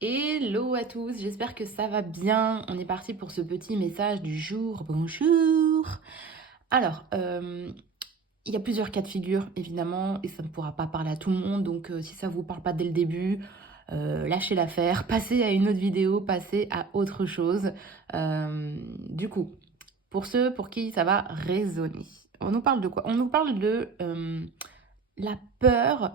Hello à tous, j'espère que ça va bien. On est parti pour ce petit message du jour. Bonjour. Alors, il y a plusieurs cas de figure, évidemment, et ça ne pourra pas parler à tout le monde. Donc, si ça ne vous parle pas dès le début, lâchez l'affaire, passez à une autre vidéo, passez à autre chose. Du coup, pour ceux pour qui ça va résonner, on nous parle de quoi? On nous parle de la peur,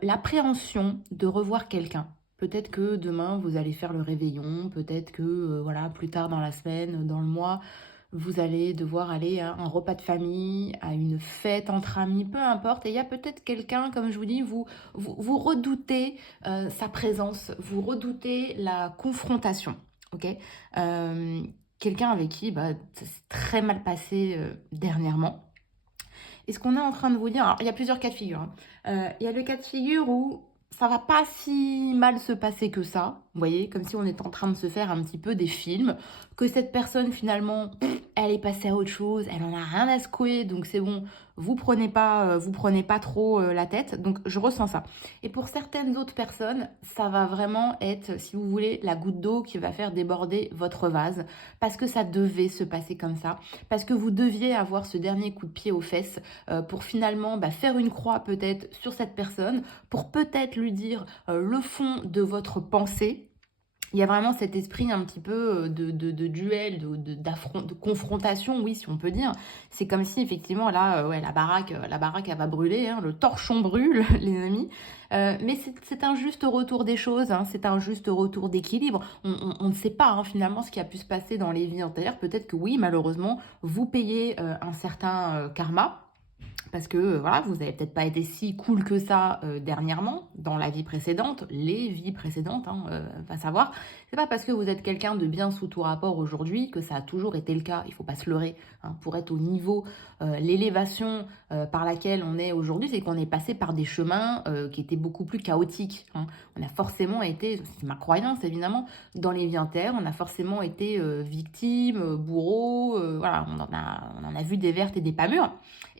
l'appréhension de revoir quelqu'un. Peut-être que demain, vous allez faire le réveillon, peut-être que, voilà, plus tard dans la semaine, dans le mois, vous allez devoir aller à un repas de famille, à une fête entre amis, peu importe. Et il y a peut-être quelqu'un, comme je vous dis, vous redoutez sa présence, vous redoutez la confrontation, ok. Euh, Quelqu'un avec qui bah, ça s'est très mal passé dernièrement. Et ce qu'on est en train de vous dire, alors il y a plusieurs cas de figure, hein. Il y a le cas de figure où ça va pas si mal se passer que ça, vous voyez, comme si on était en train de se faire un petit peu des films, que cette personne finalement, elle est passée à autre chose, elle en a rien à secouer, donc c'est bon, vous prenez pas trop la tête, donc je ressens ça. Et pour certaines autres personnes, ça va vraiment être, si vous voulez, la goutte d'eau qui va faire déborder votre vase, parce que ça devait se passer comme ça, parce que vous deviez avoir ce dernier coup de pied aux fesses pour finalement bah, faire une croix peut-être sur cette personne, pour peut-être lui dire le fond de votre pensée. Il y a vraiment cet esprit un petit peu de duel, de confrontation, oui, si on peut dire. C'est comme si, effectivement, là, ouais, la baraque, elle va brûler, hein, le torchon brûle, les amis. Mais c'est un juste retour des choses, hein, c'est un juste retour d'équilibre. On ne sait pas, hein, finalement, ce qui a pu se passer dans les vies antérieures. Peut-être que oui, malheureusement, vous payez un certain karma, parce que voilà, vous avez peut-être pas été si cool que ça dernièrement, dans la vie précédente, les vies précédentes, hein, va savoir. C'est pas parce que vous êtes quelqu'un de bien sous tout rapport aujourd'hui que ça a toujours été le cas. Il faut pas se leurrer, hein, pour être au niveau, l'élévation par laquelle on est aujourd'hui, c'est qu'on est passé par des chemins qui étaient beaucoup plus chaotiques, hein. On a forcément été, c'est ma croyance évidemment, dans les vies antérieures, on a forcément été victime, bourreau, voilà, on en a vu des vertes et des pas mûres.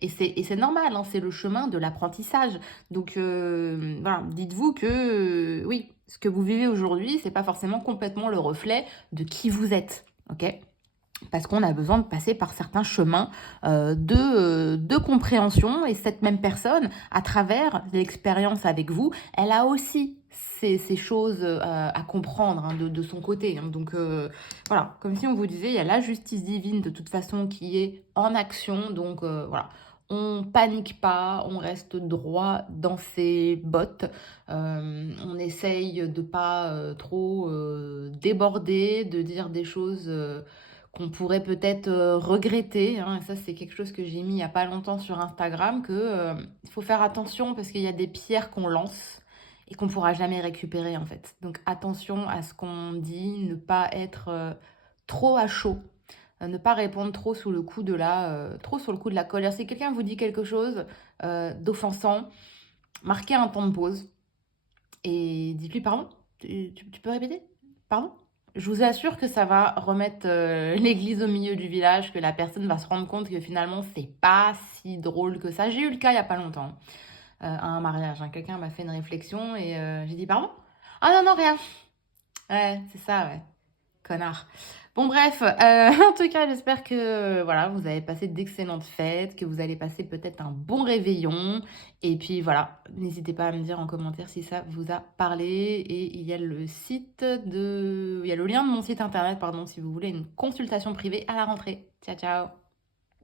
Et c'est normal, hein, c'est le chemin de l'apprentissage. Donc voilà, dites-vous que oui, ce que vous vivez aujourd'hui, c'est pas forcément complètement le reflet de qui vous êtes, ok? Parce qu'on a besoin de passer par certains chemins de compréhension. Et cette même personne, à travers l'expérience avec vous, elle a aussi ces choses à comprendre, hein, de son côté, hein. Donc voilà, comme si on vous disait, il y a la justice divine de toute façon qui est en action. Donc voilà, on panique pas, on reste droit dans ses bottes. On essaye de pas trop déborder, de dire des choses qu'on pourrait peut-être regretter, hein. Et ça, c'est quelque chose que j'ai mis il n'y a pas longtemps sur Instagram, que il faut faire attention parce qu'il y a des pierres qu'on lance et qu'on pourra jamais récupérer en fait. Donc attention à ce qu'on dit, ne pas être trop à chaud, ne pas répondre trop sous le coup de trop sur le coup de la colère. Si quelqu'un vous dit quelque chose d'offensant, marquez un temps de pause et dites-lui pardon. Tu peux répéter? Pardon? Je vous assure que ça va remettre l'église au milieu du village, que la personne va se rendre compte que finalement c'est pas si drôle que ça. J'ai eu le cas il y a pas longtemps, à un mariage, hein. Quelqu'un m'a fait une réflexion et j'ai dit pardon? Ah non, non, rien. Ouais, c'est ça, ouais. Connard. Bon, bref, en tout cas, j'espère que voilà, vous avez passé d'excellentes fêtes, que vous allez passer peut-être un bon réveillon. Et puis voilà, n'hésitez pas à me dire en commentaire si ça vous a parlé. Et il y a il y a le lien de mon site internet, pardon, si vous voulez une consultation privée à la rentrée. Ciao, ciao!